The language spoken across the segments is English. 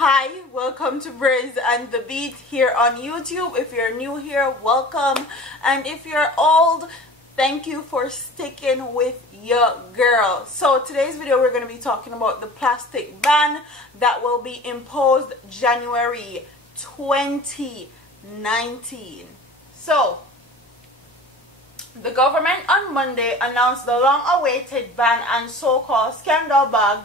Hi, welcome to Brains and the Beat here on YouTube. If you're new here, welcome. And if you're old, thank you for sticking with your girl. So today's video we're going to be talking about the plastic ban that will be imposed January 2019. So the government on Monday announced the long-awaited ban on so-called scandal bag,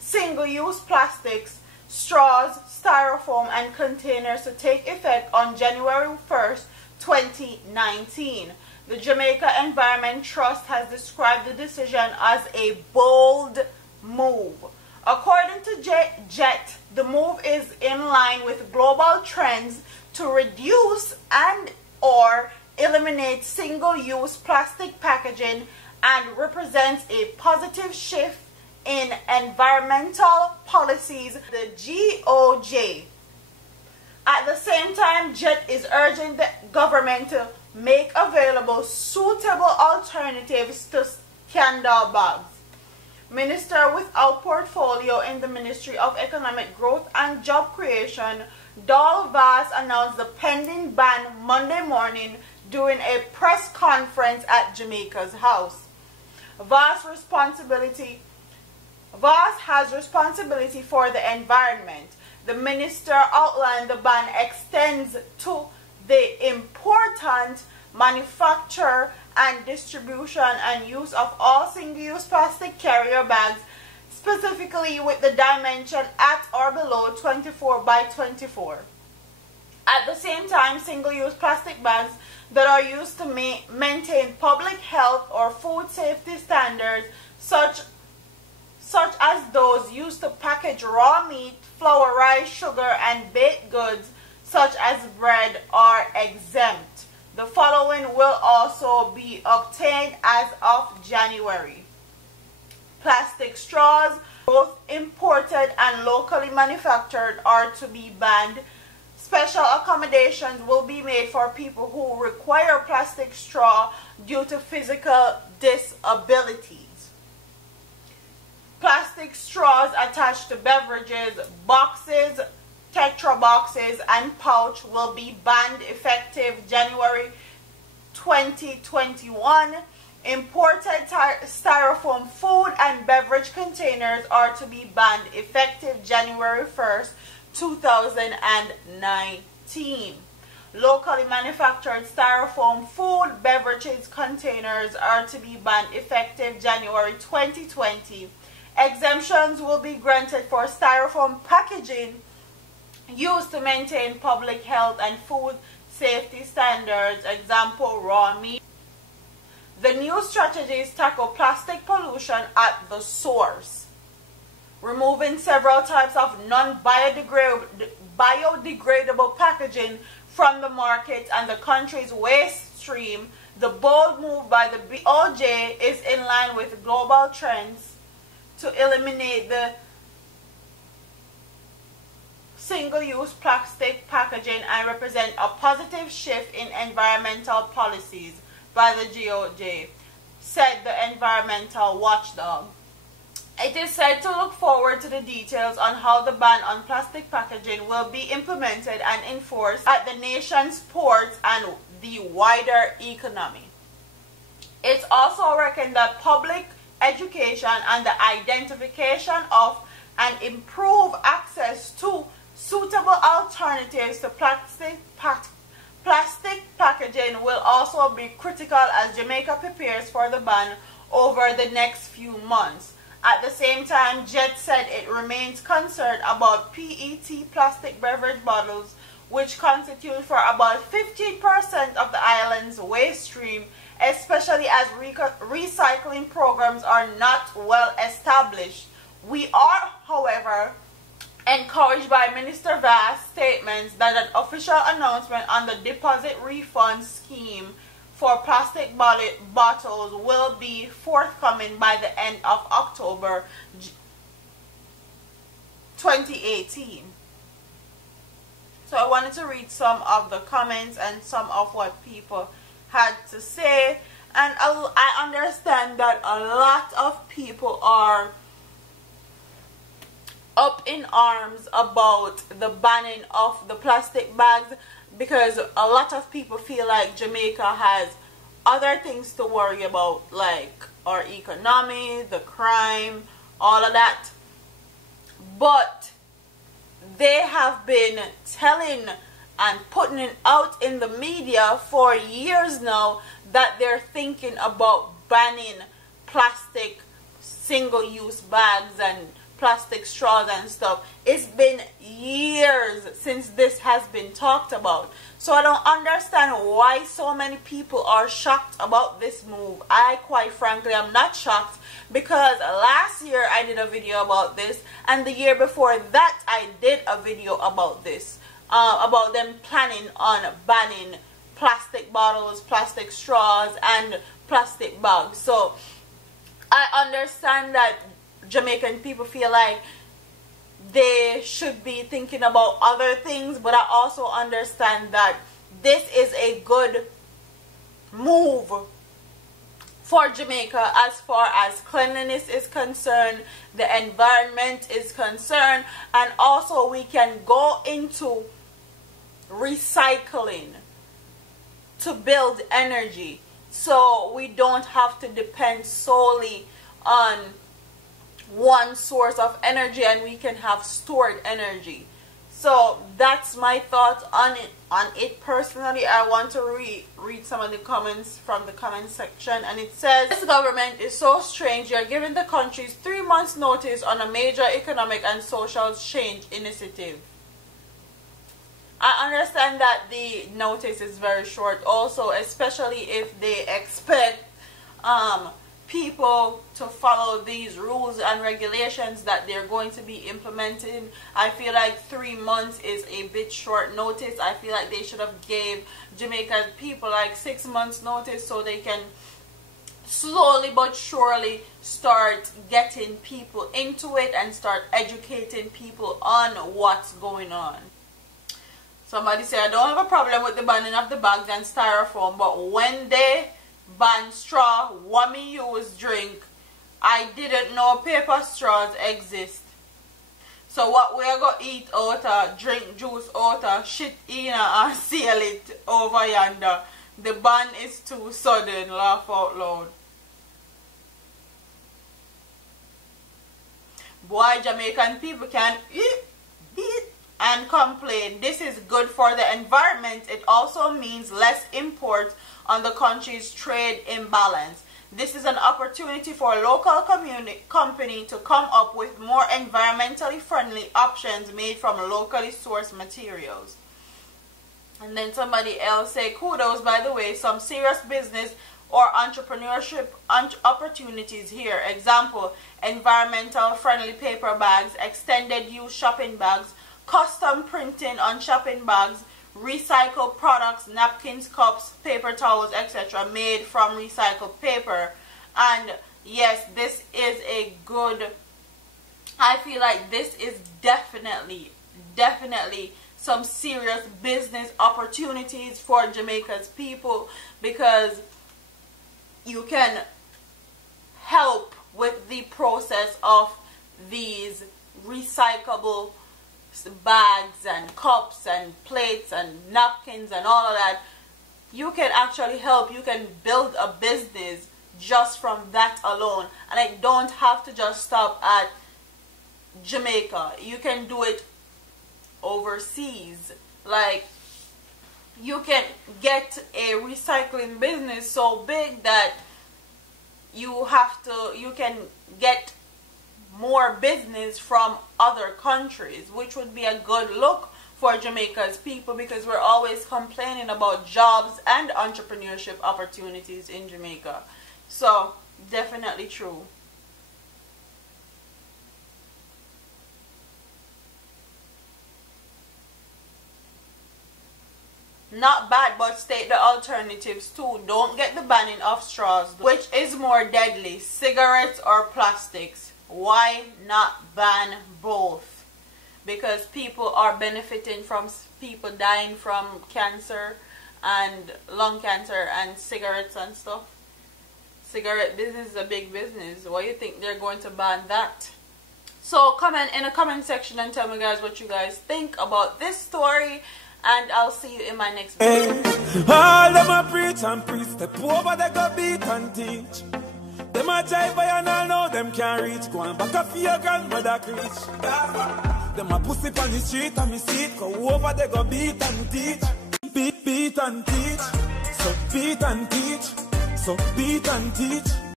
single-use plastics, straws, styrofoam, and containers to take effect on January 1st, 2019. The Jamaica Environment Trust has described the decision as a bold move. According to JET, the move is in line with global trends to reduce and/or eliminate single-use plastic packaging and represents a positive shift in environmental policies, the GOJ. At the same time, JET is urging the government to make available suitable alternatives to scandal bags. Minister without portfolio in the Ministry of Economic Growth and Job Creation, Dol Vaz, announced the pending ban Monday morning during a press conference at Jamaica's house. Vaz has responsibility for the environment. The minister outlined the ban extends to the important manufacture and distribution and use of all single-use plastic carrier bags, specifically with the dimension at or below 24 by 24. At the same time, single-use plastic bags that are used to maintain public health or food safety standards, such as those used to package raw meat, flour, rice, sugar, and baked goods, such as bread, are exempt. The following will also be obtained as of January. Plastic straws, both imported and locally manufactured, are to be banned. Special accommodations will be made for people who require plastic straw due to physical disabilities. Plastic straws attached to beverages, boxes, Tetra boxes, and pouch will be banned effective January 2021. Imported styrofoam food and beverage containers are to be banned effective January 1st, 2019. Locally manufactured styrofoam food, beverages, containers are to be banned effective January 2020. Exemptions will be granted for styrofoam packaging used to maintain public health and food safety standards, example, raw meat. The new strategies tackle plastic pollution at the source, removing several types of non-biodegradable packaging from the market and the country's waste stream. The bold move by the BOJ is in line with global trends to eliminate the single-use plastic packaging and represent a positive shift in environmental policies by the GOJ, said the environmental watchdog. It is said to look forward to the details on how the ban on plastic packaging will be implemented and enforced at the nation's ports and the wider economy. It's also reckoned that public education and the identification of and improve access to suitable alternatives to plastic packaging will also be critical as Jamaica prepares for the ban over the next few months. At the same time, JET said it remains concerned about PET plastic beverage bottles, which constitute for about 15% of the island's waste stream, especially as recycling programs are not well established. We are, however, encouraged by Minister Vaz's statements that an official announcement on the deposit refund scheme for plastic bottles will be forthcoming by the end of October 2018. So I wanted to read some of the comments and some of what people had to say, and I understand that a lot of people are up in arms about the banning of the plastic bags, because a lot of people feel like Jamaica has other things to worry about, like our economy, the crime, all of that. But they have been telling and putting it out in the media for years now that they're thinking about banning plastic single-use bags and plastic straws and stuff. It's been years since this has been talked about. So I don't understand why so many people are shocked about this move. I quite frankly am not shocked, because last year I did a video about this, and the year before that I did a video about this, about them planning on banning plastic bottles, plastic straws, and plastic bags. So I understand that Jamaican people feel like they should be thinking about other things, but I also understand that this is a good move for Jamaica as far as cleanliness is concerned, the environment is concerned, and also we can go into recycling to build energy, so we don't have to depend solely on one source of energy, and we can have stored energy. So that's my thoughts on it personally. I want to read some of the comments from the comment section, and it says, this government is so strange. You're giving the countries 3 months notice on a major economic and social change initiative. I understand that the notice is very short also, especially if they expect people to follow these rules and regulations that they're going to be implementing. I feel like 3 months is a bit short notice. I feel like they should have gave Jamaican people like 6 months notice, so they can slowly but surely start getting people into it and start educating people on what's going on. Somebody said, I don't have a problem with the banning of the bags and styrofoam, but when they ban straw, what me use drink, I didn't know paper straws exist. So what we are going to eat out, drink juice out, shit in and seal it over yonder. The ban is too sudden, laugh out loud. Boy, Jamaican people can eat and complain. This is good for the environment. It also means less import on the country's trade imbalance. This is an opportunity for a local company to come up with more environmentally friendly options made from locally sourced materials. And then somebody else say, kudos, by the way, some serious business or entrepreneurship opportunities here. Example, environmental friendly paper bags, extended use shopping bags, custom printing on shopping bags, recycled products, napkins, cups, paper towels, etc. made from recycled paper. And yes, this is a good, I feel like this is definitely some serious business opportunities for Jamaica's people, because you can help with the process of these recyclable bags and cups and plates and napkins and all of that. You can actually help. You can build a business just from that alone, and it don't have to just stop at Jamaica. You can do it overseas. Like, you can get a recycling business so big that you can get more business from other countries, which would be a good look for Jamaica's people, because we're always complaining about jobs and entrepreneurship opportunities in Jamaica. So definitely true. Not bad, but state the alternatives too. Don't get the banning of straws. Which is more deadly, cigarettes or plastics? Why not ban both? Because people are benefiting from people dying from cancer and lung cancer and cigarettes and stuff. Cigarette business is a big business. Why you think they're going to ban that? So comment in the comment section and tell me guys what you guys think about this story, and I'll see you in my next video. All them a preach and preach, step over they go beat and teach. Them a jive and all know them can't reach. Go on back up for your grandmother preach. Them a pussy on the street and me see it. Go over they go beat and teach. Beat and teach. So beat and teach. So beat and teach.